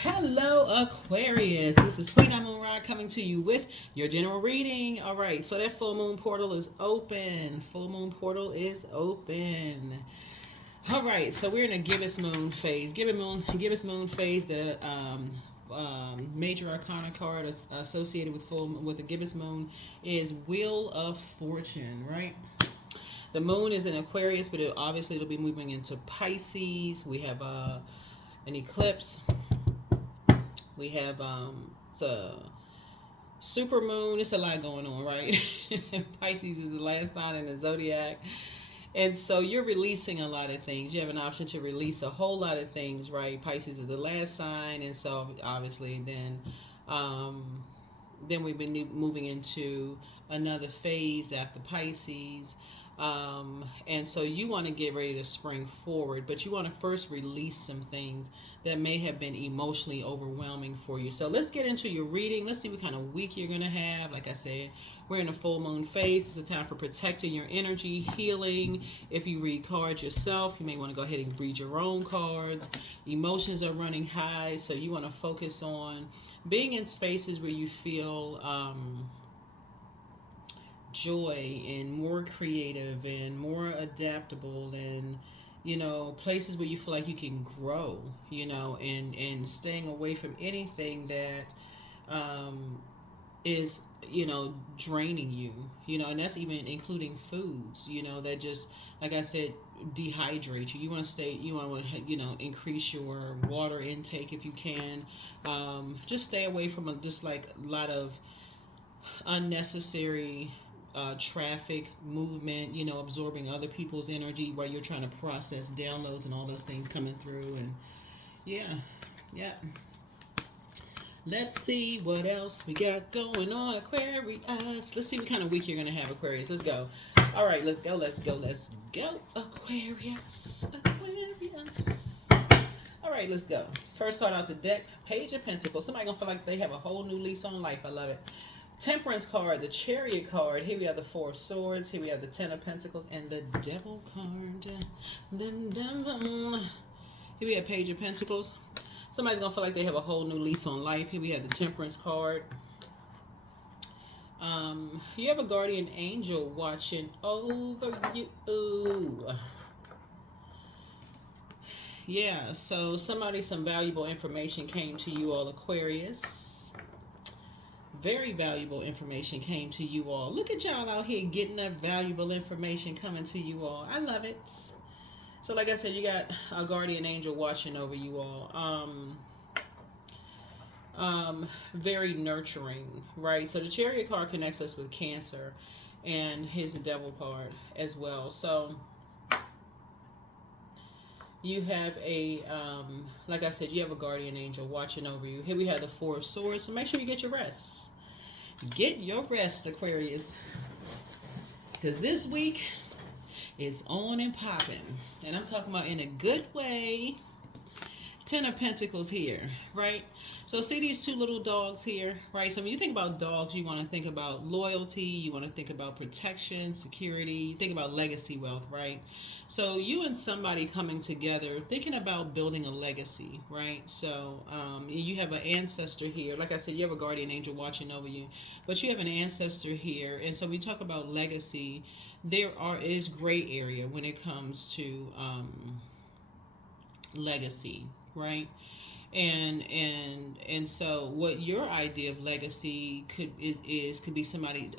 Hello, Aquarius. This is Queen Amun Ra coming to you with your general reading. All right, so that full moon portal is open. Full moon portal is open. All right, so we're in a gibbous moon phase. Gibbous moon phase. The major arcana card associated with the gibbous moon is Wheel of Fortune. Right. The moon is in Aquarius, but obviously it'll be moving into Pisces. We have an eclipse. We have it's a super moon. It's a lot going on, right? Pisces is the last sign in the zodiac. And so you're releasing a lot of things. You have an option to release a whole lot of things, right? Pisces is the last sign, and so obviously then we've been moving into another phase after Pisces. And so you want to get ready to spring forward, but you want to first release some things that may have been emotionally overwhelming for you. So let's get into your reading. Let's see what kind of week you're going to have. Like I said, we're in a full moon phase. It's a time for protecting your energy, healing. If you read cards yourself, you may want to go ahead and read your own cards. Emotions are running high, so you want to focus on being in spaces where you feel joy and more creative and more adaptable, and places where you feel like you can grow, and staying away from anything that is draining you, and that's even including foods, that just, like I said, dehydrate you. You want to increase your water intake if you can. Just stay away from just like a lot of unnecessary traffic movement, absorbing other people's energy while you're trying to process downloads and all those things coming through. And yeah. Let's see what else we got going on, Aquarius. Let's see what kind of week you're going to have, Aquarius. Let's go. All right, let's go, Aquarius. All right, let's go. First card out the deck, Page of Pentacles. Somebody going to feel like they have a whole new lease on life. I love it. Temperance card, the Chariot card. Here we have the Four of Swords. Here we have the Ten of Pentacles and the Devil card. The Devil. Here we have Page of Pentacles. Somebody's going to feel like they have a whole new lease on life. Here we have the Temperance card. You have a guardian angel watching over you. Yeah, so some valuable information came to you all, Aquarius. Very valuable information came to you all. Look at y'all out here getting that valuable information coming to you all. I love it. So like I said, you got a guardian angel watching over you all. Very nurturing, right? So the Chariot card connects us with Cancer, and here's the Devil card as well. So you have like I said, you have a guardian angel watching over you. Here we have the Four of Swords, so make sure you get your rest. Get your rest, Aquarius, because this week is on and popping, and I'm talking about in a good way. Ten of Pentacles here, right? So see these two little dogs here, right? So when you think about dogs, you want to think about loyalty, you want to think about protection, security, you think about legacy wealth, right? So you and somebody coming together, thinking about building a legacy, right? So you have an ancestor here. Like I said, you have a guardian angel watching over you, but you have an ancestor here. And so we talk about legacy. Is gray area when it comes to legacy, right? And so what your idea of legacy could be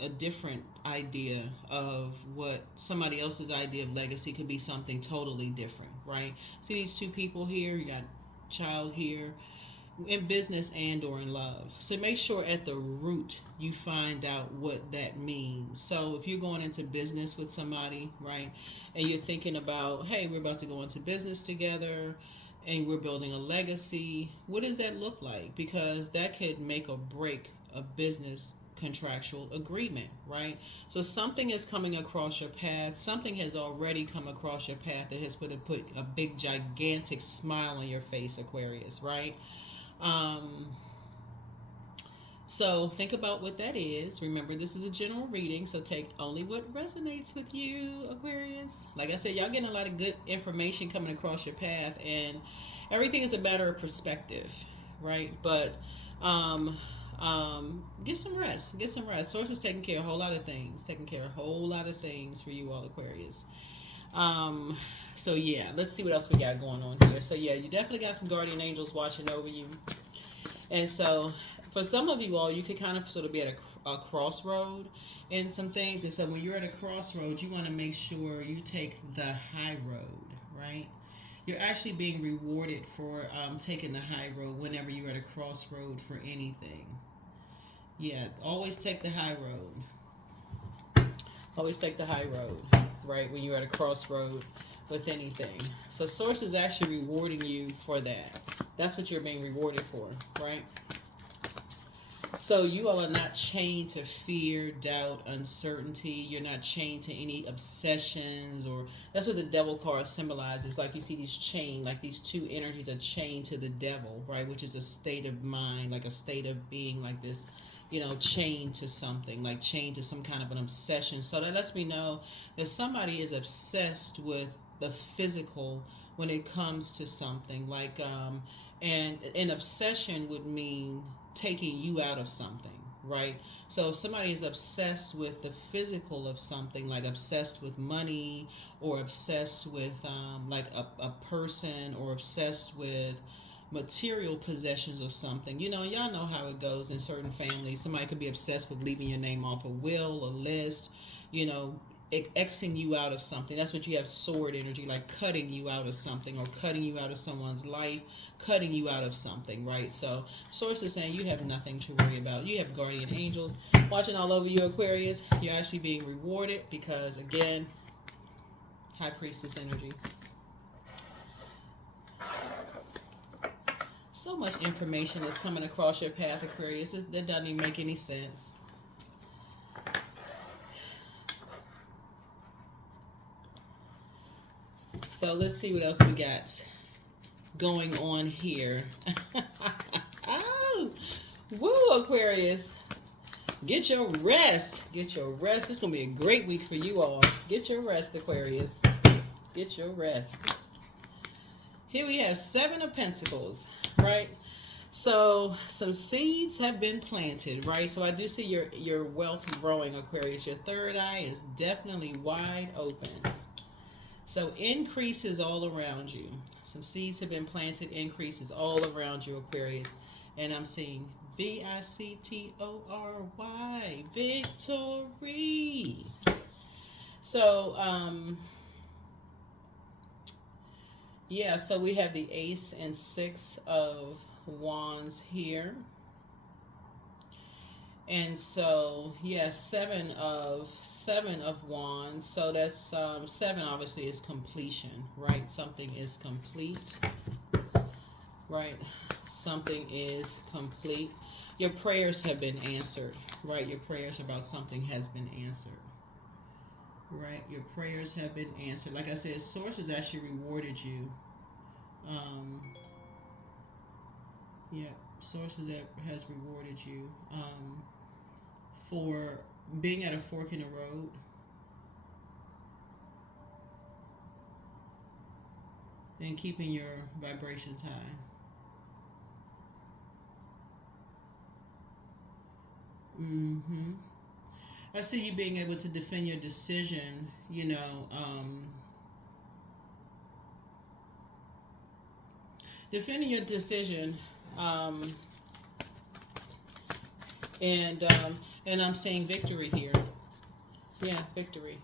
a different idea of what somebody else's idea of legacy could be, something totally different, right? See these two people here, you got child here, in business and or in love. So make sure at the root you find out what that means. So if you're going into business with somebody, right, and you're thinking about, hey, we're about to go into business together and we're building a legacy, what does that look like? Because that could make or break a business contractual agreement, right? So something is coming across your path. Something has already come across your path that has put a big gigantic smile on your face, Aquarius, right? So think about what that is. Remember, this is a general reading, so take only what resonates with you, Aquarius. Like I said, y'all getting a lot of good information coming across your path, and everything is a matter of perspective, right? But get some rest. Get some rest. Source is taking care of a whole lot of things. Taking care of a whole lot of things for you all Aquarius. Um, so yeah, let's see what else we got going on here. So yeah, you definitely got some guardian angels watching over you. And so for some of you all, you could kind of sort of be at a crossroad in some things. And so when you're at a crossroad, you want to make sure you take the high road, right? You're actually being rewarded for taking the high road whenever you're at a crossroad for anything. Yeah, always take the high road. Always take the high road, right? When you're at a crossroad with anything. So Source is actually rewarding you for that. That's what you're being rewarded for, right? So you all are not chained to fear, doubt, uncertainty. You're not chained to any obsessions, or that's what the devil card symbolizes. Like you see these chain, like these two energies are chained to the devil, right? Which is a state of mind, like a state of being, like this, you know, chained to something, like chained to some kind of an obsession. So that lets me know that somebody is obsessed with the physical when it comes to something. Like, and an obsession would mean taking you out of something, right? So if somebody is obsessed with the physical of something, like obsessed with money, or obsessed with like a person, or obsessed with material possessions or something, you know, y'all know how it goes in certain families. Somebody could be obsessed with leaving your name off a will, a list, you know, Xing you out of something. That's what you have, sword energy, like cutting you out of something, or cutting you out of someone's life, cutting you out of something, right? So Source is saying you have nothing to worry about. You have guardian angels watching all over you, Aquarius. You're actually being rewarded because, again, High Priestess energy. So much information is coming across your path, Aquarius. That doesn't even make any sense. So let's see what else we got going on here. Oh, woo, Aquarius. Get your rest. Get your rest. This is going to be a great week for you all. Get your rest, Aquarius. Get your rest. Here we have 7 of Pentacles, right? So some seeds have been planted, right? So I do see your wealth growing, Aquarius. Your third eye is definitely wide open. So increases all around you. Some seeds have been planted, increases all around you, Aquarius. And I'm seeing VICTORY, victory. So, yeah, so we have the Ace and 6 of Wands here. And so, yeah, 7 of Wands. So that's 7 obviously is completion, right? Something is complete, right? Something is complete. Your prayers have been answered, right? Your prayers about something has been answered, right? Your prayers have been answered. Like I said, Source has actually rewarded you. Yeah, Source has rewarded you. For being at a fork in the road, and keeping your vibrations high. I see you being able to defend your decision, you know, defending your decision, and I'm saying victory here. Yeah, victory.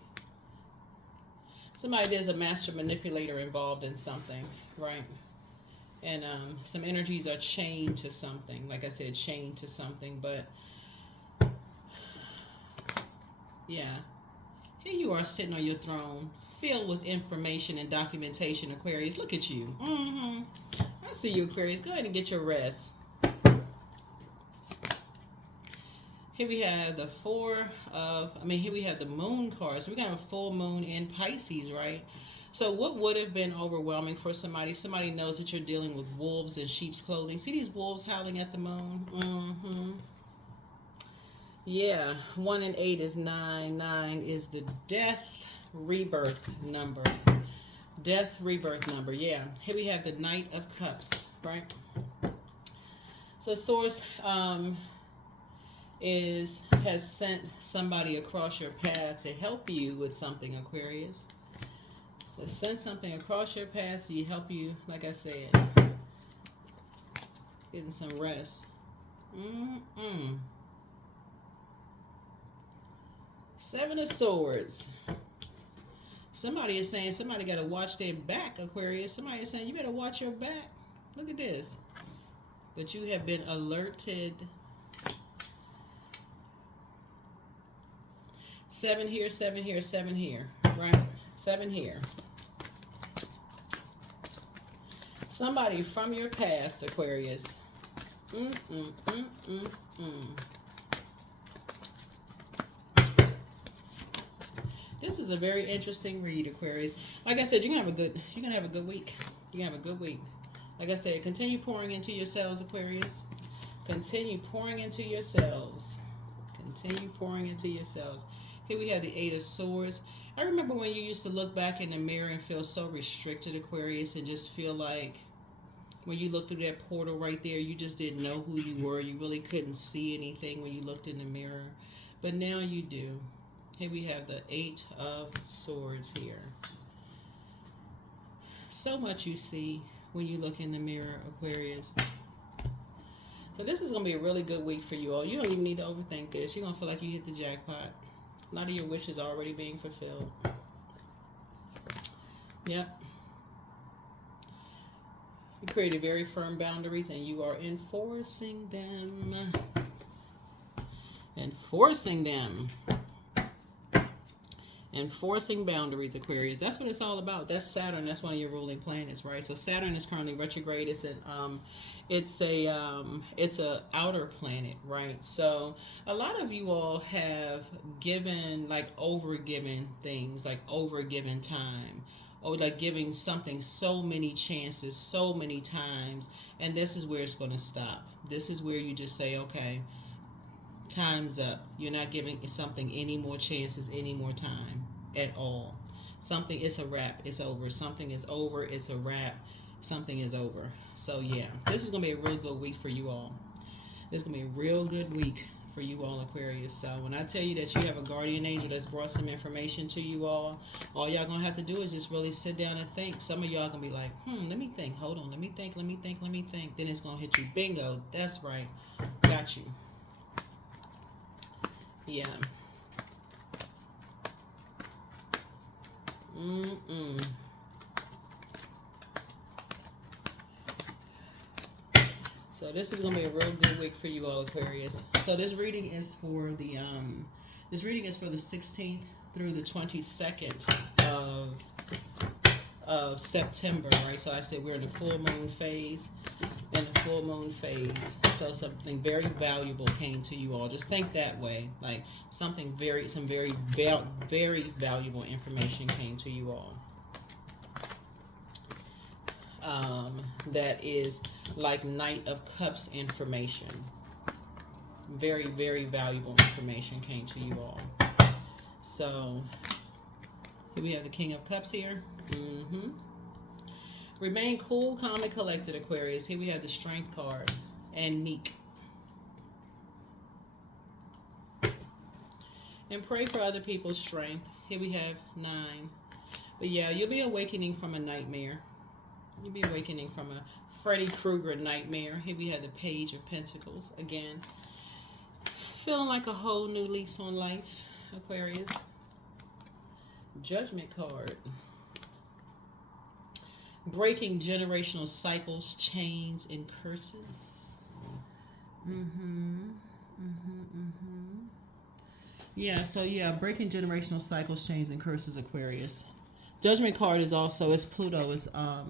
Somebody, there's a master manipulator involved in something, right? And some energies are chained to something. Like I said, chained to something. But yeah, here you are sitting on your throne, filled with information and documentation, Aquarius. Look at you. I see you, Aquarius. Go ahead and get your rest. Here we have the here we have the moon card. So we're going to have a full moon in Pisces, right? So what would have been overwhelming for somebody? Somebody knows that you're dealing with wolves in sheep's clothing. See these wolves howling at the moon? Yeah, 1 and 8 is 9. 9 is the death rebirth number. Death rebirth number, yeah. Here we have the Knight of Cups, right? So Source has sent somebody across your path to help you with something, Aquarius. So send something across your path to help you, like I said, getting some rest. Seven of Swords. Somebody is saying somebody got to watch their back, Aquarius. Somebody is saying you better watch your back. Look at this. But you have been alerted. 7 here, 7 here, 7 here. Right? 7 here. Somebody from your past, Aquarius. This is a very interesting read, Aquarius. Like I said, you're gonna have a good week. You're gonna have a good week. Like I said, continue pouring into yourselves, Aquarius. Continue pouring into yourselves. Continue pouring into yourselves. Here we have the 8 of Swords. I remember when you used to look back in the mirror and feel so restricted, Aquarius, and just feel like when you looked through that portal right there, you just didn't know who you were. You really couldn't see anything when you looked in the mirror. But now you do. Here we have the 8 of Swords here. So much you see when you look in the mirror, Aquarius. So this is going to be a really good week for you all. You don't even need to overthink this. You're going to feel like you hit the jackpot. A lot of your wishes are already being fulfilled. Yep. You created very firm boundaries and you are enforcing them. Enforcing them. Enforcing boundaries, Aquarius. That's what it's all about. That's Saturn. That's one of your ruling planets, right? So Saturn is currently retrograde. It's a outer planet, right? So a lot of you all have given, like, overgiven things, like overgiven time, or like giving something so many chances, so many times, and this is where it's going to stop. This is where you just say, okay, time's up. You're not giving something any more chances, any more time at all. Something, it's a wrap. It's over. Something is over. It's a wrap. Something is over. So yeah, this is going to be a real good week for you all. This is going to be a real good week for you all, Aquarius. So when I tell you that you have a guardian angel that's brought some information to you all y'all going to have to do is just really sit down and think. Some of y'all going to be like, let me think. Hold on. Let me think. Then it's going to hit you. Bingo. That's right. Got you. Yeah. So this is gonna be a real good week for you all, Aquarius. So this reading is for the 16th through the 22nd of September, right? So I said we're in the full moon phase. So something very valuable came to you all. Just think that way, like some very valuable information came to you all. That is like Knight of Cups information. Very, very valuable information came to you all. So here we have the King of Cups here. Remain cool, calm, and collected, Aquarius. Here we have the Strength card and meek. And pray for other people's strength. Here we have 9. But yeah, you'll be awakening from a nightmare. You'll be awakening from a Freddy Krueger nightmare. Here we have the Page of Pentacles again. Feeling like a whole new lease on life, Aquarius. Judgment card. Breaking generational cycles, chains, and curses. Yeah, so yeah, breaking generational cycles, chains, and curses, Aquarius. Judgment card is also, it's Pluto, is a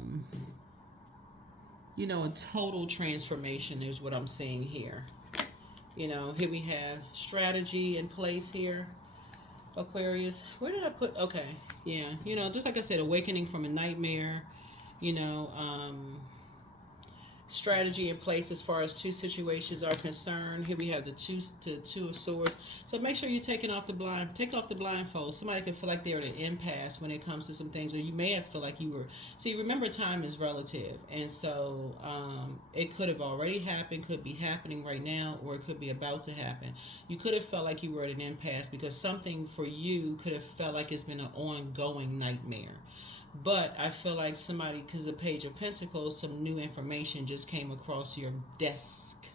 total transformation is what I'm seeing here. Here we have strategy in place here, Aquarius. Where did I put, okay, yeah, just like I said, awakening from a nightmare, strategy in place as far as two situations are concerned. Here we have the two of swords. So make sure you're take off the blindfold. Somebody could feel like they're at an impasse when it comes to some things, or you may have feel like you were. See, remember, time is relative, and so it could have already happened, could be happening right now, or it could be about to happen. You could have felt like you were at an impasse because something for you could have felt like it's been an ongoing nightmare. But I feel like somebody, because the Page of Pentacles, some new information just came across your desk.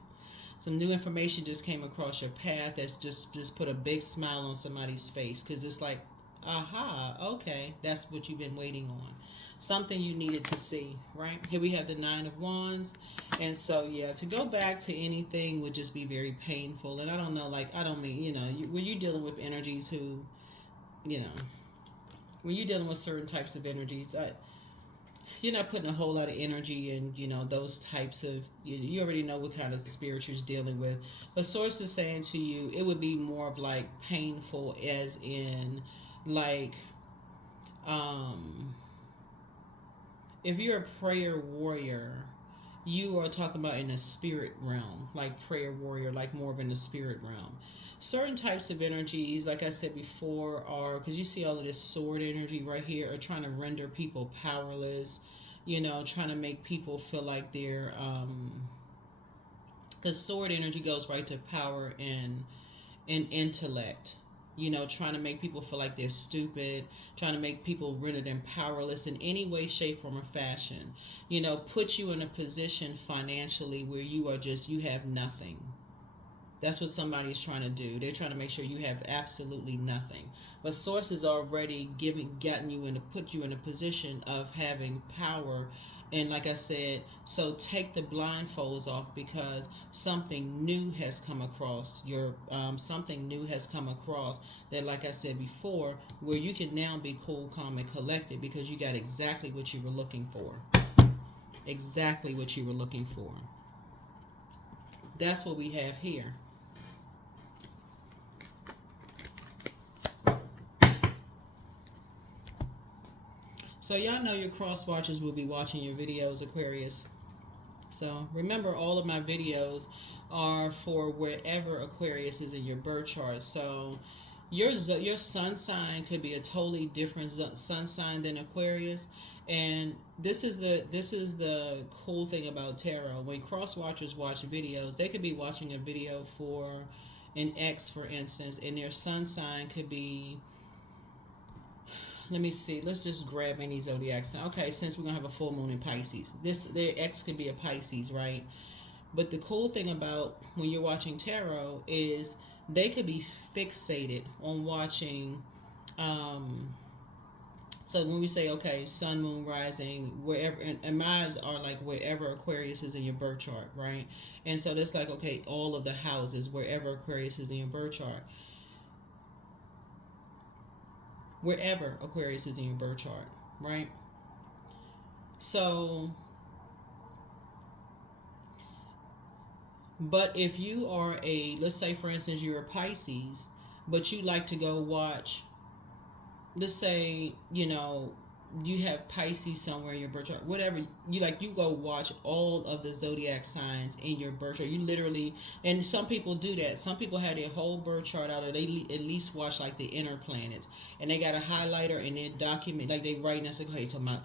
Some new information just came across your path that's just put a big smile on somebody's face. Because it's like, aha, okay, that's what you've been waiting on. Something you needed to see, right? Here we have the Nine of Wands. And so, yeah, to go back to anything would just be very painful. And I don't know, like, I don't mean, when you're dealing with energies who, when you're dealing with certain types of energies, you're not putting a whole lot of energy in, those types of, you already know what kind of spirit you're dealing with. But Source is saying to you, it would be more of like painful as in like, if you're a prayer warrior, you are talking about in the spirit realm, like prayer warrior, like more of in the spirit realm. Certain types of energies, like I said before, are, because you see all of this sword energy right here, are trying to render people powerless, trying to make people feel like they're, because sword energy goes right to power and intellect, trying to make people feel like they're stupid, trying to make people render them powerless in any way, shape, form, or fashion, put you in a position financially where you have nothing. That's what somebody's trying to do. They're trying to make sure you have absolutely nothing. But Source has already put you in a position of having power. And like I said, so take the blindfolds off because something new has come across that, like I said before, where you can now be cool, calm, and collected because you got exactly what you were looking for. Exactly what you were looking for. That's what we have here. So y'all know your cross-watchers will be watching your videos, Aquarius. So remember, all of my videos are for wherever Aquarius is in your birth chart. So your sun sign could be a totally different sun sign than Aquarius. And this is the cool thing about tarot. When cross-watchers watch videos, they could be watching a video for an ex, for instance, and their sun sign could be, let me see. Let's just grab any zodiac sign. Okay, since we're gonna have a full moon in Pisces, their ex could be a Pisces, right? But the cool thing about when you're watching tarot is they could be fixated on watching. So when we say, okay, sun, moon, rising, wherever, and mine are like wherever Aquarius is in your birth chart, right? And so that's like, okay, all of the houses, wherever Aquarius is in your birth chart. Wherever Aquarius is in your birth chart, right? So, but if you are let's say for instance, you're a Pisces, but you like to go watch, let's say, you have Pisces somewhere in your birth chart, whatever, you go watch all of the zodiac signs in your birth chart. You literally, and some people do that. Some people have their whole birth chart out, or they at least watch like the inner planets, and they got a highlighter and they document, like they write and say, okay, so my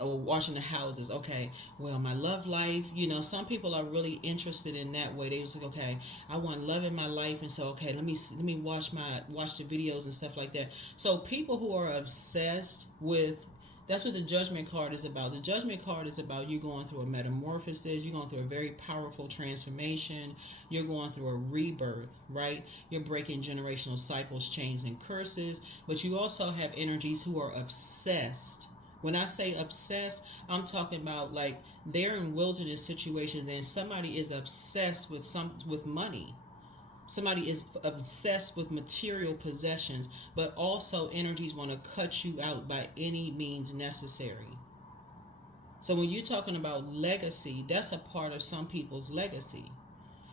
watching the houses. Okay, well, my love life. Some people are really interested in that way. They just like, okay, I want love in my life, and so okay, let me watch the videos and stuff like that. So people who are obsessed with, that's what the Judgment card is about. The Judgment card is about you going through a metamorphosis. You're going through a very powerful transformation. You're going through a rebirth, right? You're breaking generational cycles, chains, and curses. But you also have energies who are obsessed. When I say obsessed, I'm talking about like they're in wilderness situations and somebody is obsessed with money. Somebody is obsessed with material possessions, but also energies want to cut you out by any means necessary. So when you're talking about legacy, that's a part of some people's legacy.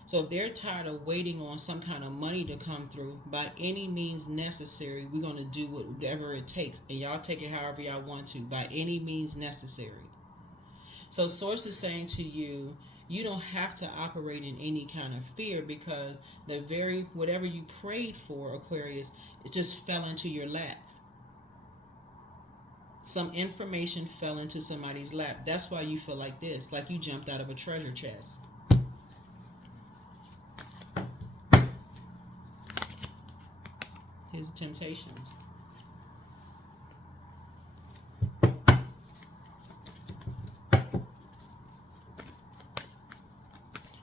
So if they're tired of waiting on some kind of money to come through, by any means necessary, we're going to do whatever it takes. And y'all take it however y'all want to, by any means necessary. So Source is saying to you, you don't have to operate in any kind of fear, because the very whatever you prayed for, Aquarius, it just fell into your lap. Some information fell into somebody's lap. That's why you feel like this, like you jumped out of a treasure chest. Here's the temptations.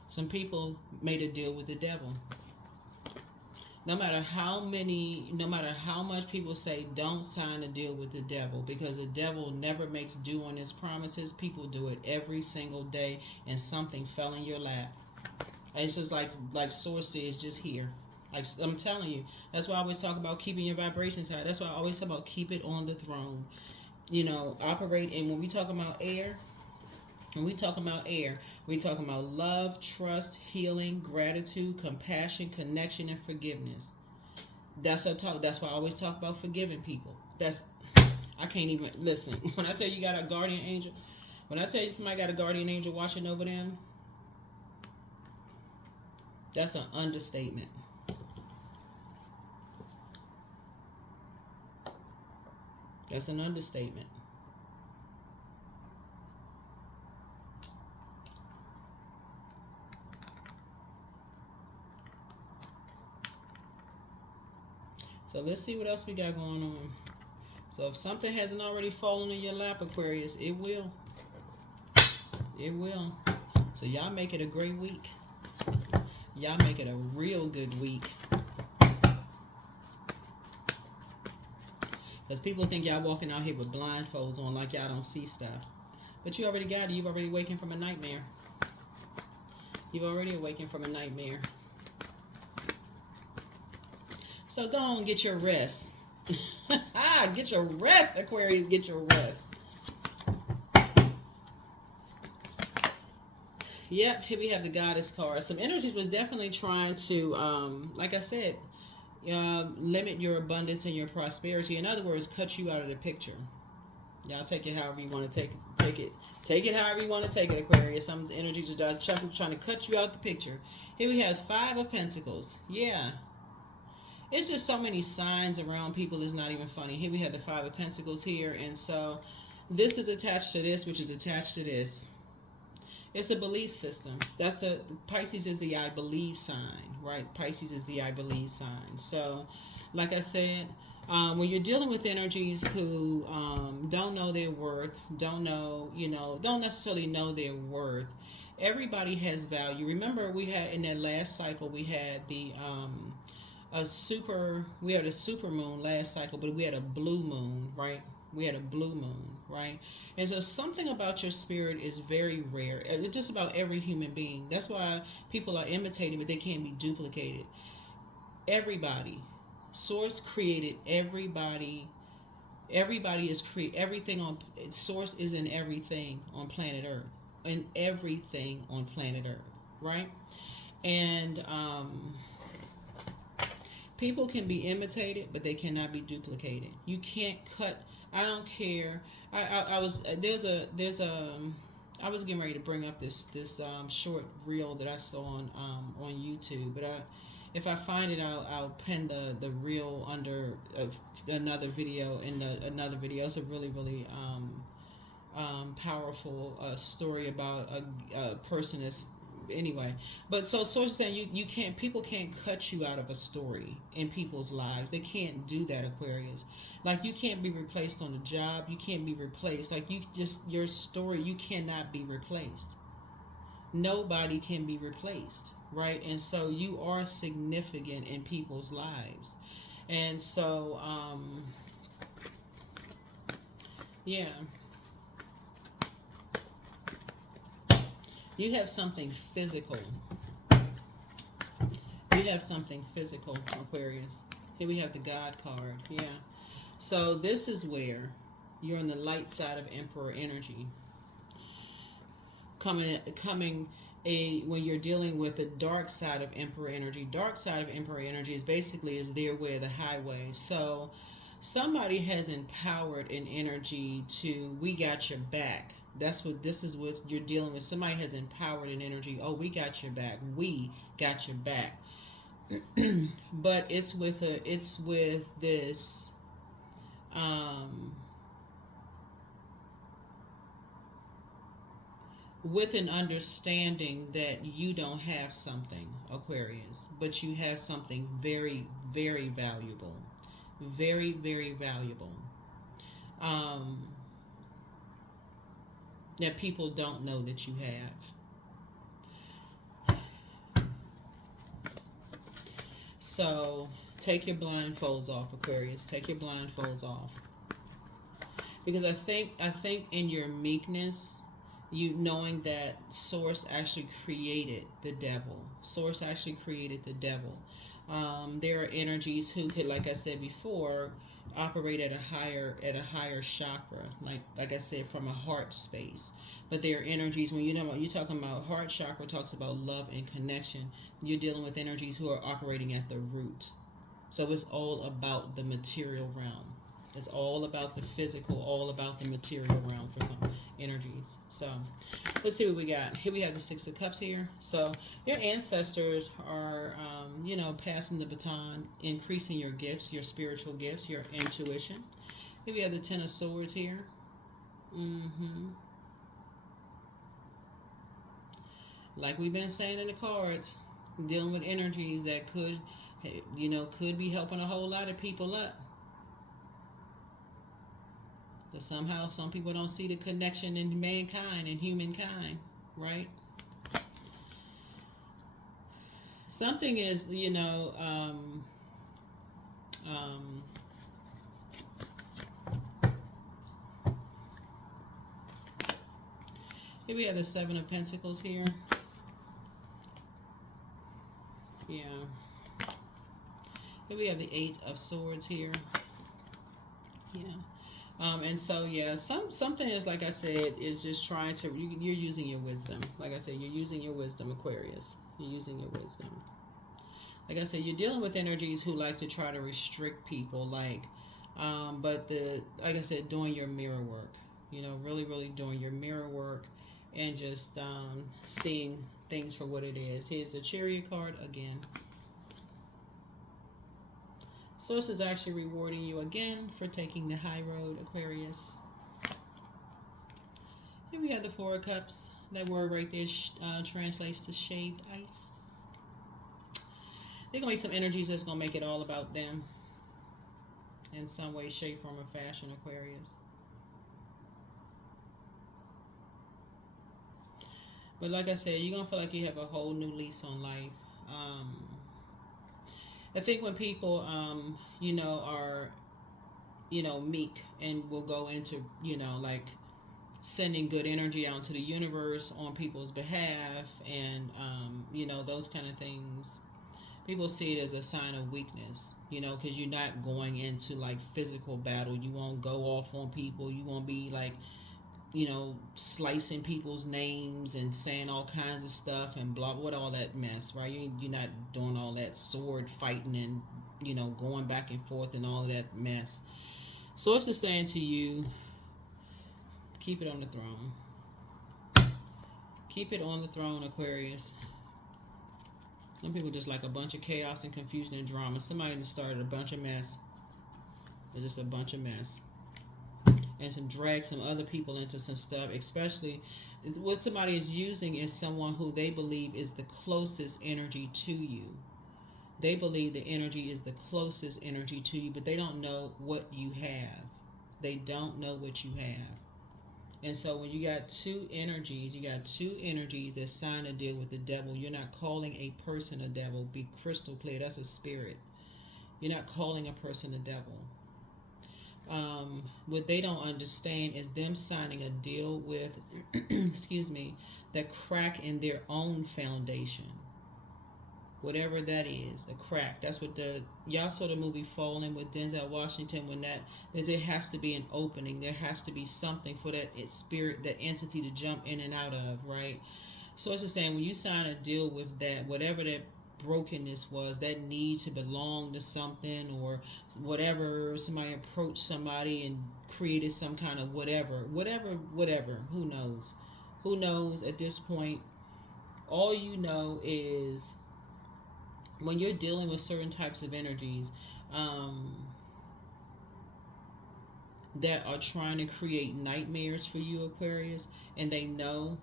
Some people made a deal with the devil. No matter how much people say don't sign a deal with the devil, because the devil never makes due on his promises, people do it every single day, and something fell in your lap. It's just like Source is just here. Like I'm telling you, that's why I always talk about keeping your vibrations high. That's why I always talk about keep it on the throne. Operate. And when we talk about air, we talking about love, trust, healing, gratitude, compassion, connection, and forgiveness. That's why I always talk about forgiving people. I can't even listen. When I tell you got a guardian angel, when I tell you somebody got a guardian angel watching over them, that's an understatement. That's an understatement. So let's see what else we got going on. So if something hasn't already fallen in your lap, Aquarius, it will. It will. So y'all make it a great week. Y'all make it a real good week. Because people think y'all walking out here with blindfolds on like y'all don't see stuff. But you already got it. You've already awakened from a nightmare. You've already awakened from a nightmare. So go on, get your rest. Get your rest, Aquarius. Get your rest. Yep, here we have the Goddess card. Some energies was definitely trying to, like I said, limit your abundance and your prosperity. In other words, cut you out of the picture. Y'all take it however you want to take it. Take it however you want to take it, Aquarius. Some energies are trying to cut you out the picture. Here we have 5 of Pentacles. Yeah. It's just so many signs around people. It's not even funny. Here we have the 5 of Pentacles here. And so this is attached to this, which is attached to this. It's a belief system. That's the Pisces is the I believe sign, right? Pisces is the I believe sign. So, like I said, when you're dealing with energies who don't know their worth, don't necessarily know their worth, everybody has value. Remember, we had in that last cycle, we had a super moon last cycle, but we had a blue moon, right? We had a blue moon, right? And so something about your spirit is very rare. It's just about every human being. That's why people are imitated, but they can't be duplicated. Everybody. Source created everybody. Everybody is everything on Source is in everything on planet Earth. In everything on planet Earth, right? And people can be imitated, but they cannot be duplicated. You can't cut. I don't care. I was getting ready to bring up this short reel that I saw on YouTube, but if I find it, I'll pin the reel under another video. Another video. It's a really powerful story about a person that's. Anyway, but so Source is saying people can't cut you out of a story in people's lives. They can't do that, Aquarius. Like you can't be replaced on a job. You can't be replaced. Like your story, you cannot be replaced. Nobody can be replaced, right? And so you are significant in people's lives. And so, yeah. You have something physical. You have something physical, Aquarius. Here we have the God card. Yeah. So this is where you're on the light side of Emperor energy. When you're dealing with the dark side of Emperor energy. Dark side of Emperor energy is basically is their way, the highway. So somebody has empowered an energy to we got your back. This is what you're dealing with. Somebody has empowered an energy. Oh, we got your back. We got your back. But it's with this um with an understanding that you don't have something, Aquarius, but you have something very, very valuable. Very, very valuable. Um, that people don't know that you have. So take your blindfolds off, Aquarius. Take your blindfolds off. Because I think in your meekness, you knowing that Source actually created the devil. Source actually created the devil. There are energies who could, like I said before, operate at a higher chakra, like I said, from a heart space. But there are energies when you're talking about heart chakra talks about love and connection. You're dealing with energies who are operating at the root. So it's all about the material realm. It's all about the physical, all about the material realm for some energies. So let's see what we got. Here we have the Six of Cups here. So your ancestors are, passing the baton, increasing your gifts, your spiritual gifts, your intuition. Here we have the Ten of Swords here. Like we've been saying in the cards, dealing with energies that could be helping a whole lot of people up. But somehow some people don't see the connection in mankind and humankind, right? Something is, here we have the Seven of Pentacles here. Yeah. Here we have the Eight of Swords here. Yeah. And so something is, like I said, is just trying to. You're using your wisdom. Like I said, you're using your wisdom, Aquarius. You're using your wisdom. Like I said, you're dealing with energies who like to try to restrict people. Like I said, doing your mirror work. Really, really doing your mirror work, and just seeing things for what it is. Here's the Chariot card again. Source is actually rewarding you again for taking the high road, Aquarius. Here we have the Four of Cups. That word right there translates to shaved ice. There's going to be some energies that's going to make it all about them in some way, shape, form, or fashion, Aquarius. But like I said, you're going to feel like you have a whole new lease on life. I think when people, are, meek and will go into, like sending good energy out into the universe on people's behalf and, those kind of things, people see it as a sign of weakness, because you're not going into like physical battle. You won't go off on people. You won't be like, slicing people's names and saying all kinds of stuff and blah, what all that mess, right? You're not doing all that sword fighting and, going back and forth and all that mess. Source is saying to you, keep it on the throne. Keep it on the throne, Aquarius. Some people just like a bunch of chaos and confusion and drama. Somebody just started a bunch of mess. It's just a bunch of mess. And drag some other people into some stuff, especially what somebody is using is someone who they believe is the closest energy to you. They believe the energy is the closest energy to you, but they don't know what you have. They don't know what you have. And so when you got two energies that sign a deal with the devil. You're not calling a person a devil. Be crystal clear. That's a spirit. You're not calling a person a devil. What they don't understand is them signing a deal with, the crack in their own foundation. Whatever that is, the crack. That's what y'all saw the movie Fallen with Denzel Washington when there has to be an opening. There has to be something for that spirit, that entity to jump in and out of, right? So it's just saying when you sign a deal with that, whatever that brokenness was, that need to belong to something or whatever. Somebody approached somebody and created some kind of whatever. Who knows? Who knows at this point? All you know is when you're dealing with certain types of energies that are trying to create nightmares for you, Aquarius, and they know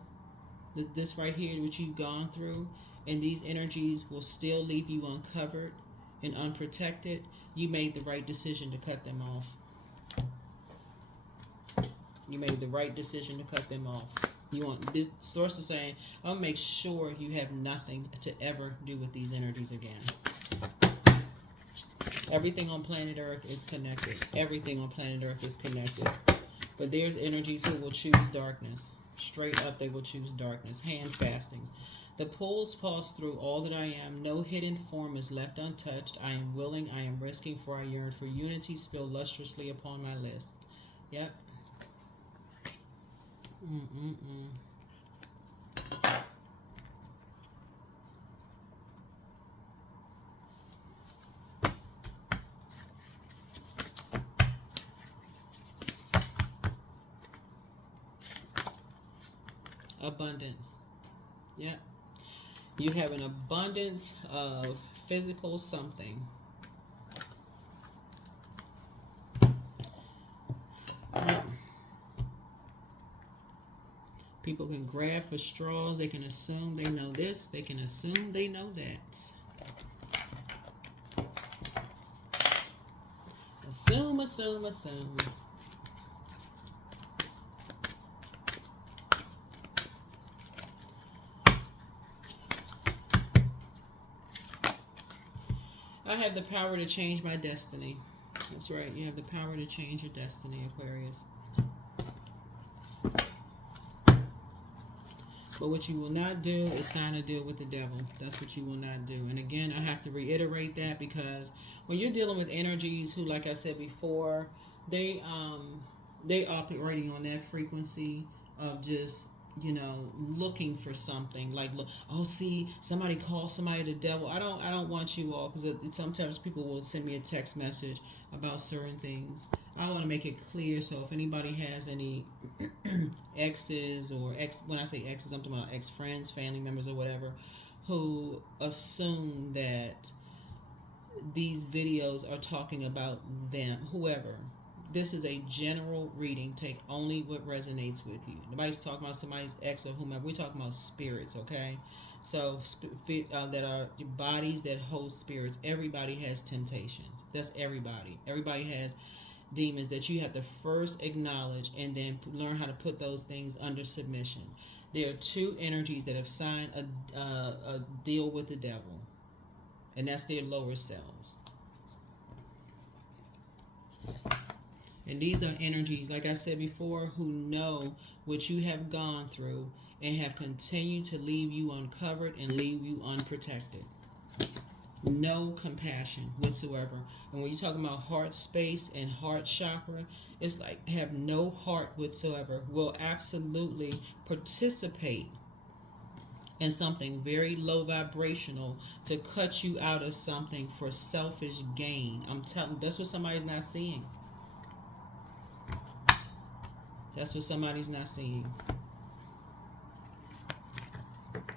that this right here, what you've gone through, and these energies will still leave you uncovered and unprotected, you made the right decision to cut them off. You made the right decision to cut them off. You want this source is saying, I'll make sure you have nothing to ever do with these energies again. Everything on planet Earth is connected. Everything on planet Earth is connected. But there's energies who will choose darkness. Straight up, they will choose darkness. Hand fastings. The pulls pass through all that I am. No hidden form is left untouched. I am willing. I am risking, for I yearn for unity. Spill lustrously upon my list. Yep. Abundance. Yep. You have an abundance of physical something. People can grab for straws. They can assume they know this. They can assume they know that. Assume, assume, assume. I have the power to change my destiny. That's right. You have the power to change your destiny, Aquarius. But what you will not do is sign a deal with the devil. That's what you will not do. And again, I have to reiterate that because when you're dealing with energies who, like I said before, they operating on that frequency of just, looking for something. Like, look, oh, see, somebody called somebody the devil. I don't want you all, because sometimes people will send me a text message about certain things. I want to make it clear, so if anybody has any exes or when I say exes, I'm talking about ex-friends, family members, or whatever, who assume that these videos are talking about them, whoever. This is a general reading. Take only what resonates with you. Nobody's talking about somebody's ex or whomever. We're talking about spirits, okay? So that are bodies that hold spirits. Everybody has temptations. That's everybody. Everybody has demons that you have to first acknowledge and then learn how to put those things under submission. There are two energies that have signed a deal with the devil, and that's their lower selves. And these are energies, like I said before, who know what you have gone through and have continued to leave you uncovered and leave you unprotected. No compassion whatsoever. And when you're talking about heart space and heart chakra, it's like have no heart whatsoever. Will absolutely participate in something very low vibrational to cut you out of something for selfish gain. I'm telling you, that's what somebody's not seeing. That's what somebody's not seeing.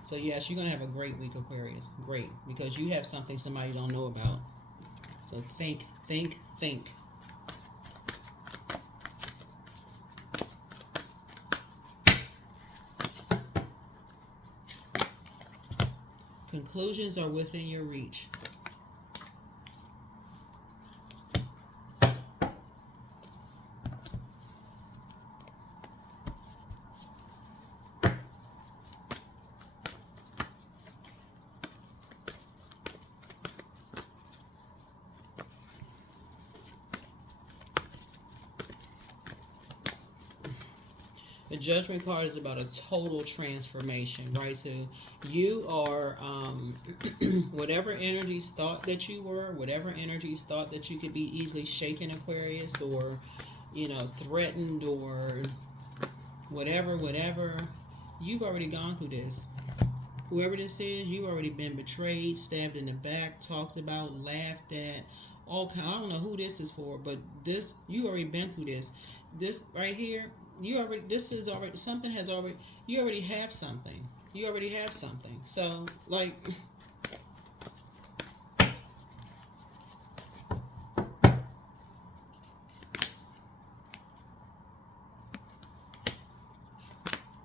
So yes, you're going to have a great week, Aquarius. Great. Because you have something somebody don't know about. So think, think, think. Conclusions are within your reach. The Judgment card is about a total transformation, right? So you are, whatever energies thought that you were, whatever energies thought that you could be easily shaken, Aquarius, or, threatened, or whatever, you've already gone through this. Whoever this is, you already been betrayed, stabbed in the back, talked about, laughed at, all kind. I don't know who this is for, but this, you already been through this. This right here, you already, this is already, something has already, you already have something. You already have something. So, like,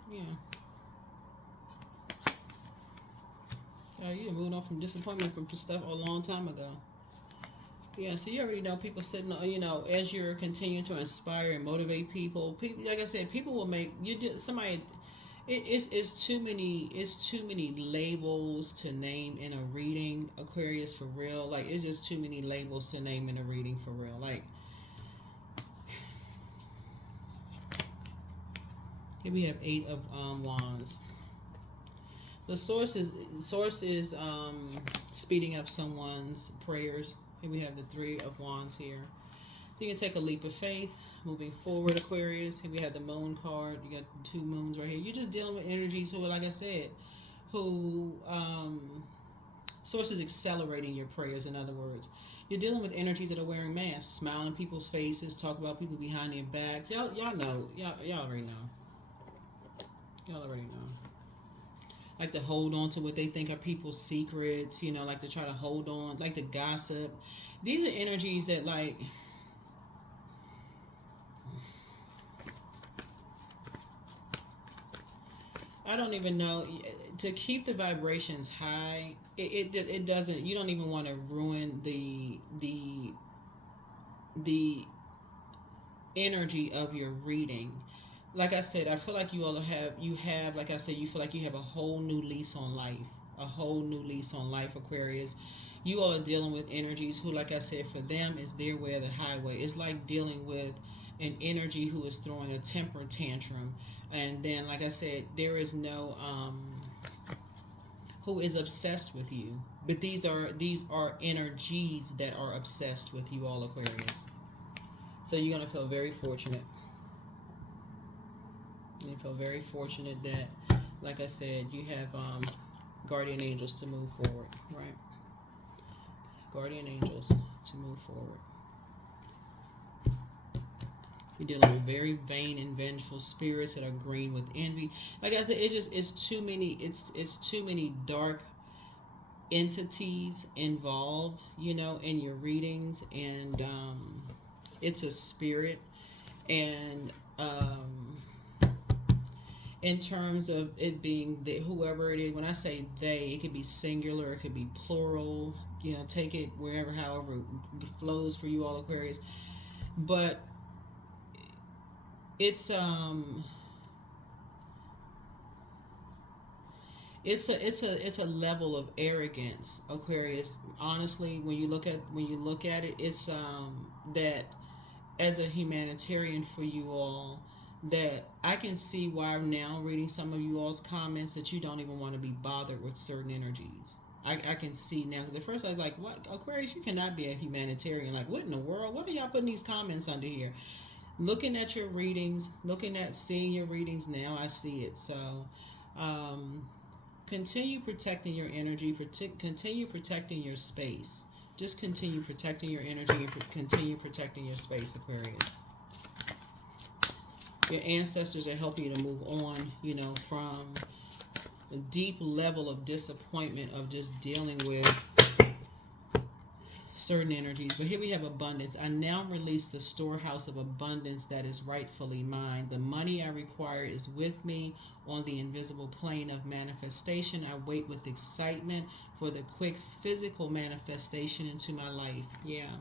yeah. Oh, you moved on from disappointment from stuff a long time ago. Yeah, so you already know people sitting on, as you're continuing to inspire and motivate people, like I said, people will make, you did, somebody, it's too many labels to name in a reading, Aquarius, for real. Like, it's just too many labels to name in a reading, for real. Like, here we have 8 of Wands. The source is speeding up someone's prayers. Here we have the 3 of Wands here. So you can take a leap of faith, moving forward, Aquarius. Here we have the Moon card. You got 2 moons right here. You're just dealing with energies who, like I said, who source is accelerating your prayers. In other words, you're dealing with energies that are wearing masks, smiling in people's faces, talk about people behind their backs. Y'all know. Y'all already know. Y'all already know. Like to hold on to what they think are people's secrets, like to try to hold on, like to gossip. These are energies that, like, I don't even know, to keep the vibrations high. It doesn't. You don't even want to ruin the energy of your reading. Like I said, I feel like you have, like I said, you feel like you have a whole new lease on life. A whole new lease on life, Aquarius. You all are dealing with energies who, like I said, for them, is their way or the highway. It's like dealing with an energy who is throwing a temper tantrum. And then, like I said, there is no, who is obsessed with you. But these are energies that are obsessed with you all, Aquarius. So you're going to feel very fortunate. You feel very fortunate that, like I said, you have guardian angels to move forward, right? Guardian angels to move forward. You're dealing with very vain and vengeful spirits that are green with envy. Like I said, it's too many dark entities involved, in your readings, and it's a spirit, and in terms of it being whoever it is, when I say they, it could be singular, it could be plural, take it wherever, however it flows for you all, Aquarius. But it's a level of arrogance, Aquarius. Honestly, when you look at it, it's that as a humanitarian for you all, that I can see why now, reading some of you all's comments, that you don't even want to be bothered with certain energies. I can see now, because at first I was like, what, Aquarius, you cannot be a humanitarian. Like, what in the world? What are y'all putting these comments under here? Looking at your readings, seeing your readings now, I see it. So continue protecting your energy, continue protecting your space. Just continue protecting your energy and continue protecting your space, Aquarius. Your ancestors are helping you to move on, from a deep level of disappointment of just dealing with certain energies. But here we have abundance. I now release the storehouse of abundance that is rightfully mine. The money I require is with me on the invisible plane of manifestation. I wait with excitement for the quick physical manifestation into my life. Yeah.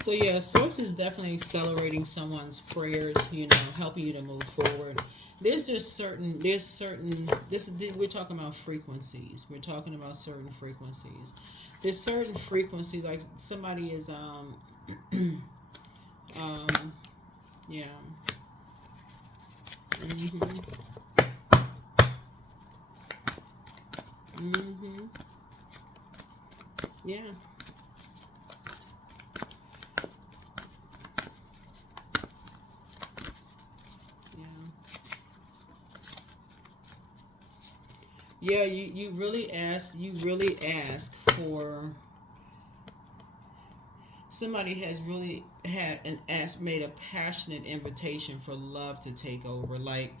So yeah, source is definitely accelerating someone's prayers, helping you to move forward. We're talking about frequencies. We're talking about certain frequencies. There's certain frequencies, like somebody is, yeah. Mm-hmm. Mm-hmm. Yeah. Yeah. Yeah, you really ask for, somebody has really had an ask made a passionate invitation for love to take over, like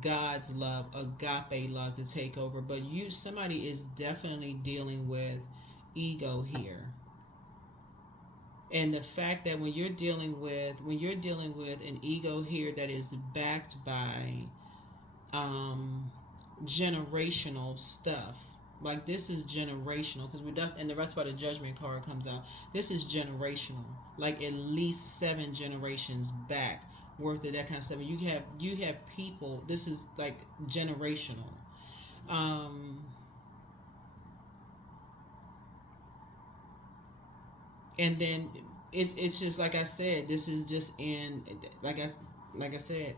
God's love, agape love to take over. But you, somebody is definitely dealing with ego here. And the fact that when you're dealing with an ego here that is backed by um generational stuff. Like this is generational because and the rest of the judgment card comes out. This is generational, like at least 7 generations back worth of that kind of stuff. You have people. This is like generational. Um, and then it's just like I said. This is just in like I said.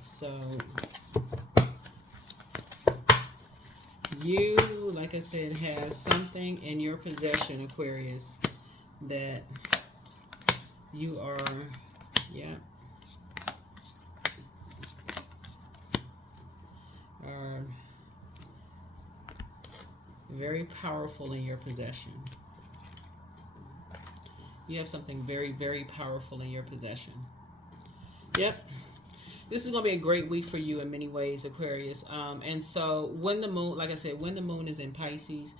So you, like I said, have something in your possession, Aquarius, that you are, yeah, are very powerful in your possession. You have something very, very powerful in your possession. Yep. This is going to be a great week for you in many ways, Aquarius. And so when the moon, like I said, when the moon is in Pisces,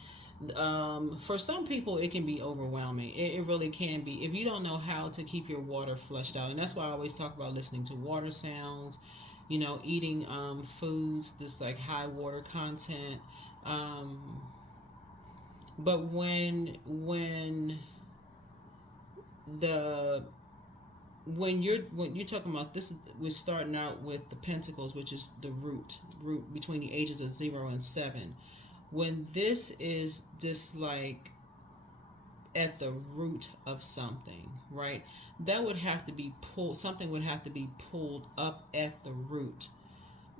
for some people it can be overwhelming. It really can be if you don't know how to keep your water flushed out. And that's why I always talk about listening to water sounds, eating foods just like high water content. Um, but the when you're talking about this, we're starting out with the Pentacles, which is the root between the ages of 0 and 7. When this is just like at the root of something, right? That would have to be pulled. Something would have to be pulled up at the root.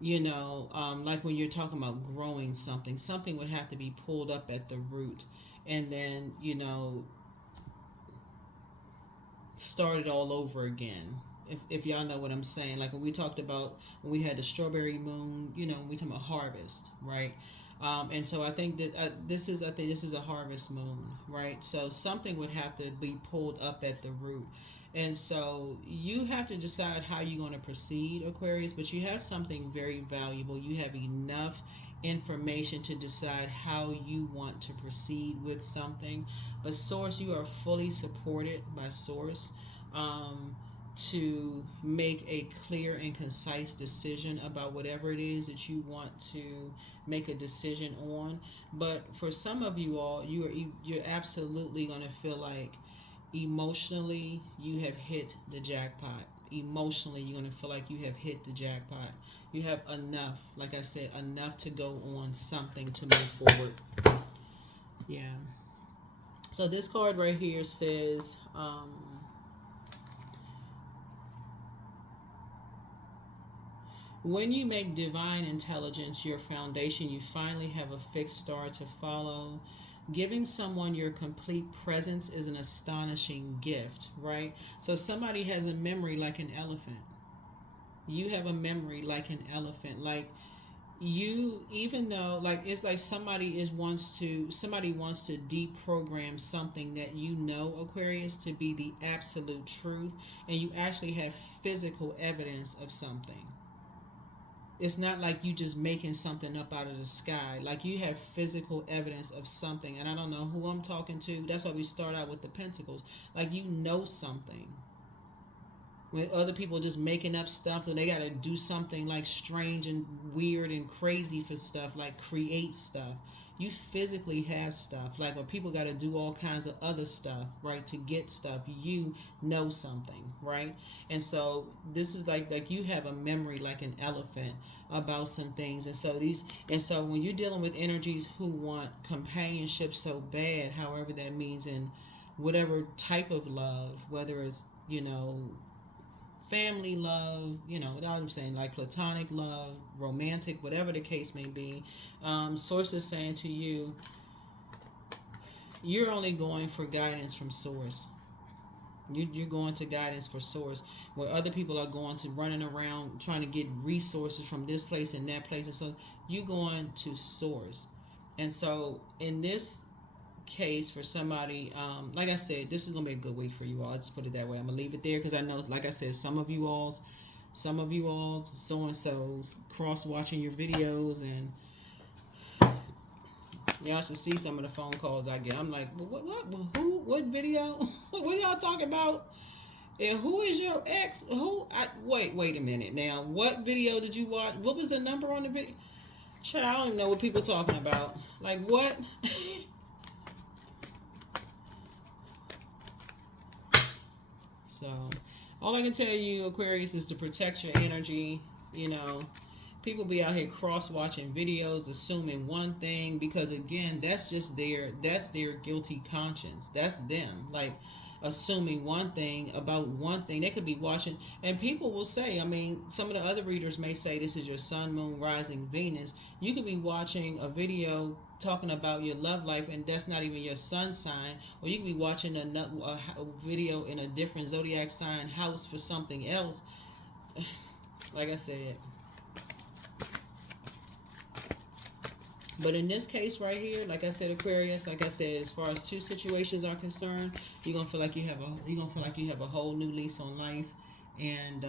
Like when you're talking about growing something, something would have to be pulled up at the root, and then start it all over again. If y'all know what I'm saying, like when we talked about when we had the strawberry moon, we talking about harvest, right? And so I think that I think this is a harvest moon, right? So something would have to be pulled up at the root, and so you have to decide how you're going to proceed, Aquarius. But you have something very valuable. You have enough information to decide how you want to proceed with something. But Source, you are fully supported by Source to make a clear and concise decision about whatever it is that you want to make a decision on. But for some of you all, you're absolutely going to feel like emotionally you have hit the jackpot. Emotionally, you're going to feel like you have hit the jackpot. You have enough, like I said, enough to go on something to move forward. Yeah. So this card right here says, when you make divine intelligence your foundation, you finally have a fixed star to follow. Giving someone your complete presence is an astonishing gift, right? So somebody has a memory like an elephant. You have a memory like an elephant. Like you, even though like it's like somebody wants to deprogram something that Aquarius, to be the absolute truth, and you actually have physical evidence of something. It's not like you just making something up out of the sky. Like you have physical evidence of something. And I don't know who I'm talking to. That's why we start out with the Pentacles. Like you know something. When other people just making up stuff, and they got to do something like strange and weird and crazy for stuff, like create stuff. You physically have stuff. Like when people got to do all kinds of other stuff, right, to get stuff, you know something, right? And so this is like you have a memory like an elephant about some things. And so when you're dealing with energies who want companionship so bad, however that means, in whatever type of love, whether it's family love, you know, without I'm saying like platonic love, romantic, whatever the case may be. Source is saying to you, you're only going for guidance from source. You're going to guidance for source, where other people are going to running around trying to get resources from this place and that place, and so you're going to source. And so in this case, for somebody, like I said, this is gonna be a good week for you all. I'll just put it that way. I'm gonna leave it there because I know, like I said, some of you all, so and so's cross watching your videos, and y'all should see some of the phone calls I get. I'm like, who, what video? What are y'all talking about? And who is your ex? Wait a minute now. What video did you watch? What was the number on the video? Child, I don't even know what people talking about. Like, what? So, all I can tell you, Aquarius, is to protect your energy. You know, people be out here cross-watching videos, assuming one thing, because again, that's their guilty conscience. That's them, like, assuming one thing about one thing. They could be watching, and people will say, I mean, some of the other readers may say this is your sun, moon, rising, Venus. You could be watching a video talking about your love life, and that's not even your sun sign, or you could be watching a video in a different zodiac sign house for something else. Like I said. But in this case right here, like I said, Aquarius, like I said, as far as two situations are concerned, you're gonna feel like you have a whole new lease on life, and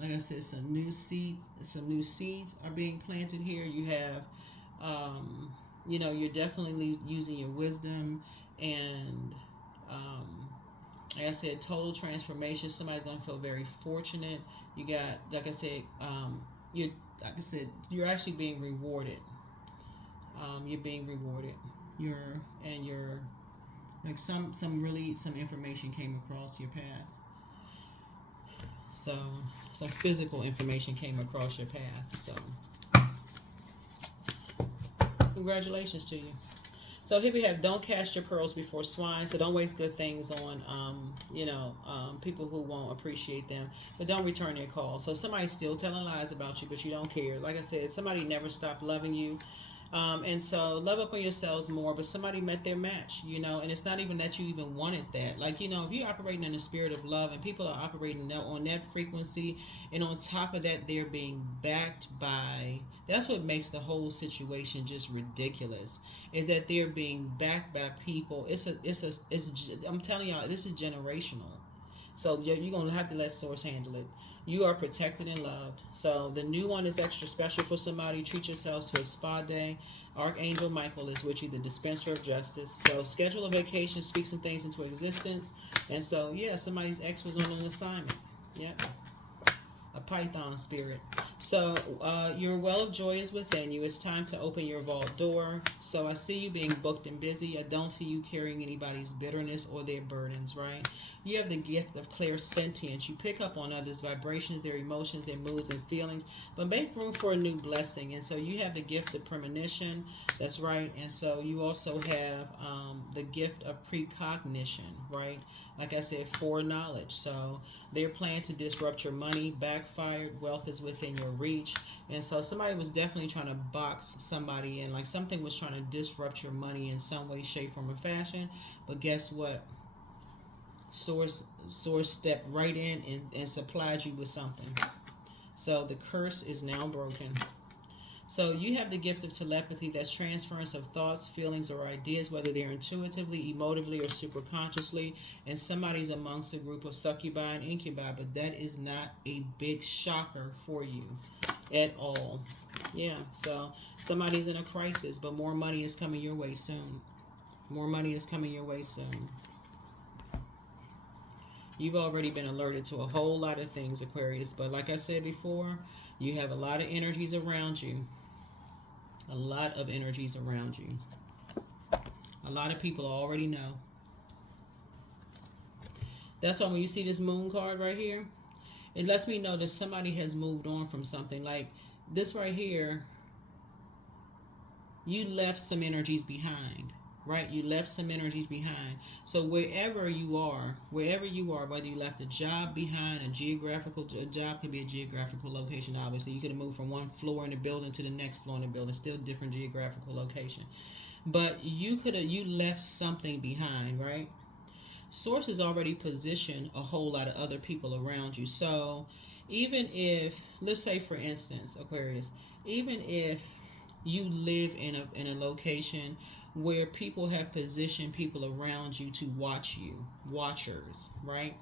like I said, some new seeds are being planted here. You have, you know, you're definitely using your wisdom, and like I said, total transformation. Somebody's gonna feel very fortunate. You got, like I said, you're actually being rewarded. You're being rewarded. You're like some information came across your path. So some physical information came across your path. So congratulations to you. So here we have, don't cast your pearls before swine. So don't waste good things on, people who won't appreciate them. But don't return their calls. So somebody's still telling lies about you, but you don't care. Like I said, somebody never stopped loving you. And so love up on yourselves more, but somebody met their match, and it's not even that you even wanted that. Like, if you're operating in the spirit of love and people are operating on that frequency, and on top of that, they're being backed by, that's what makes the whole situation just ridiculous, is that they're being backed by people. I'm telling y'all, this is generational. So you're going to have to let source handle it. You are protected and loved. So the new one is extra special for somebody. Treat yourselves to a spa day. Archangel Michael is with you, the dispenser of justice. So schedule a vacation, speak some things into existence. And so, yeah, somebody's ex was on an assignment. Yep. A Python spirit. So your well of joy is within you. It's time to open your vault door. So I see you being booked and busy. I don't see you carrying anybody's bitterness or their burdens, right? You have the gift of clairsentience. You pick up on others' vibrations, their emotions, their moods and feelings, but make room for a new blessing. And so you have the gift of premonition. That's right. And so you also have the gift of precognition, right? Like I said, foreknowledge. So they're planning to disrupt your money, backfired, wealth is within your reach. And so somebody was definitely trying to box somebody in, like something was trying to disrupt your money in some way, shape, form, or fashion. But guess what? Source stepped right in and supplied you with something. So the curse is now broken. So you have the gift of telepathy. That's transference of thoughts, feelings, or ideas, whether they're intuitively, emotively, or superconsciously. And somebody's amongst a group of succubi and incubi, but that is not a big shocker for you at all. Yeah, so somebody's in a crisis, but more money is coming your way soon. More money is coming your way soon. You've already been alerted to a whole lot of things, Aquarius. But like I said before, you have a lot of energies around you. A lot of energies around you. A lot of people already know. That's why when you see this moon card right here, it lets me know that somebody has moved on from something. Like this right here, you left some energies behind. right? You left some energies behind. So wherever you are, whether you left a job behind, a job can be a geographical location, obviously. You could have moved from one floor in the building to the next floor in the building, still different geographical location. But you left something behind, right? Source has already positioned a whole lot of other people around you. So even if, let's say for instance, Aquarius, even if you live in a location where people have positioned people around you to watch you, watchers, right?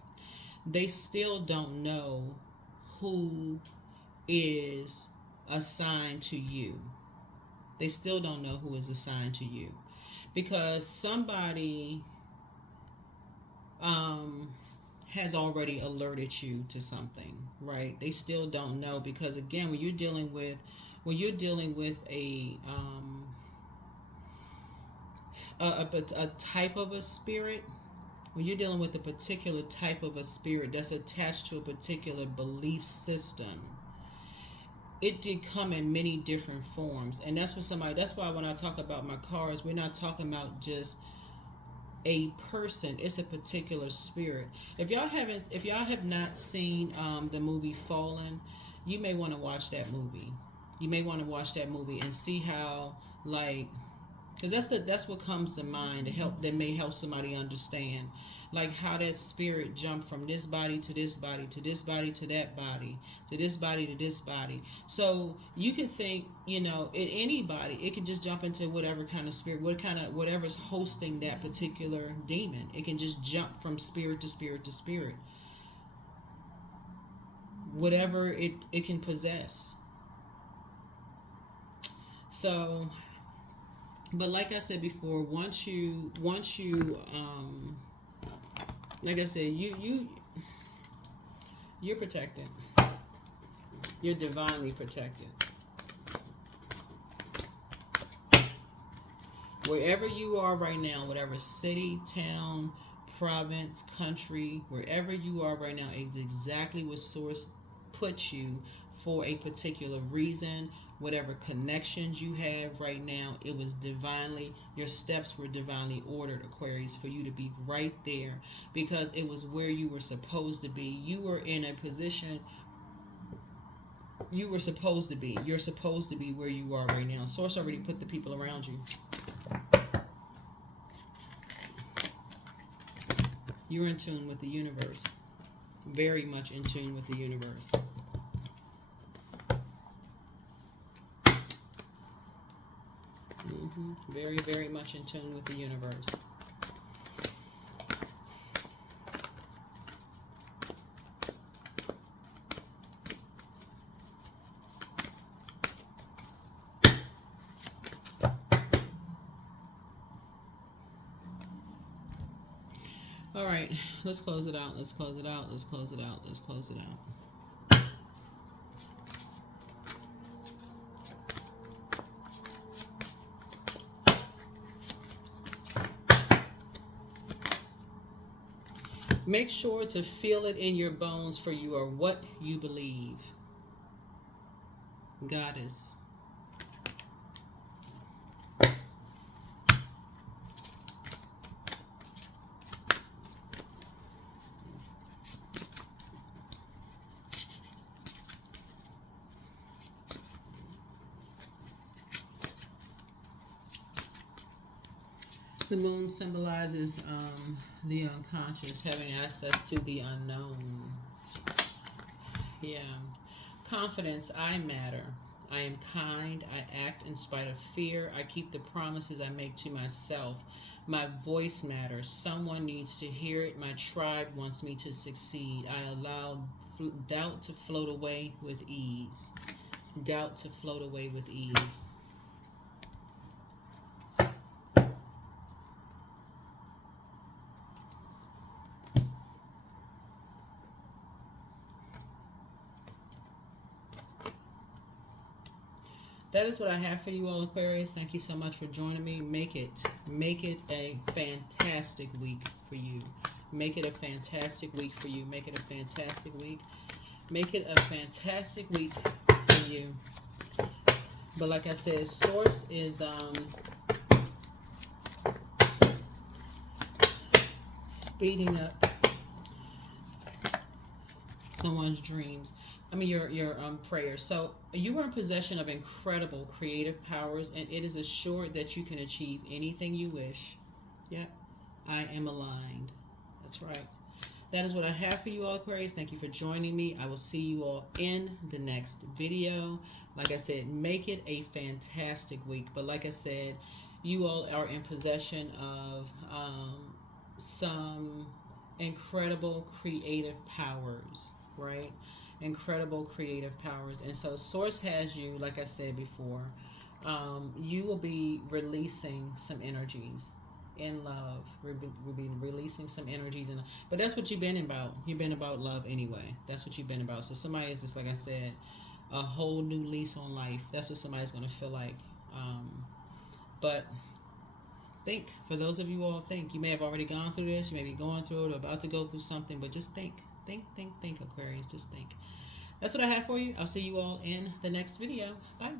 They still don't know who is assigned to you. They still don't know who is assigned to you because somebody has already alerted you to something, right? They still don't know because again, when you're dealing with a type of a spirit, when you're dealing with a particular type of a spirit that's attached to a particular belief system, it did come in many different forms. And that's why when I talk about my cards, we're not talking about just a person, it's a particular spirit. If y'all have not seen the movie Fallen, you may want to watch that movie. You may want to watch that movie and see how, like, because that's what comes to mind that may help somebody understand, like how that spirit jumped from this body to this body to this body to that body to this body to this body. So you can think, anybody, it can just jump into whatever kind of spirit, whatever's hosting that particular demon. It can just jump from spirit to spirit to spirit, whatever it can possess. So, but like I said before, once you like I said, you're protected. You're divinely protected. Wherever you are right now, whatever city, town, province, country, wherever you are right now is exactly what Source put you for a particular reason. Whatever connections you have right now, it was your steps were divinely ordered, Aquarius, for you to be right there because it was where you were supposed to be. You were in a position you were supposed to be. You're supposed to be where you are right now. Source already put the people around you. You're in tune with the universe. Very much in tune with the universe. Very, very much in tune with the universe. All right, let's close it out. Let's close it out. Let's close it out. Let's close it out. Make sure to feel it in your bones, for you are what you believe. Goddess. The moon symbolizes the unconscious, having access to the unknown. Yeah. Confidence, I matter. I am kind. I act in spite of fear. I keep the promises I make to myself. My voice matters. Someone needs to hear it. My tribe wants me to succeed. I allow doubt to float away with ease. Doubt to float away with ease. That is what I have for you all, Aquarius. Thank you so much for joining me. Make it a fantastic week for you. Make it a fantastic week for you. Make it a fantastic week. Make it a fantastic week for you. But like I said, Source is speeding up someone's dreams. I mean, your prayers. So you are in possession of incredible creative powers, and it is assured that you can achieve anything you wish. Yep, I am aligned. That's right. That is what I have for you all, Aquarius. Thank you for joining me. I will see you all in the next video. Like I said, make it a fantastic week. But like I said, you all are in possession of some incredible creative powers, right? Incredible creative powers. And so Source has you, like I said before, you will be releasing some energies in love. We'll be releasing some energies in, but that's what you've been about. You've been about love anyway. That's what you've been about. So somebody is just, like I said, a whole new lease on life. That's what somebody's going to feel like. But think, for those of you all, think. You may have already gone through this. You may be going through it or about to go through something, but just think, Aquarius. Just think. That's what I have for you. I'll see you all in the next video. Bye.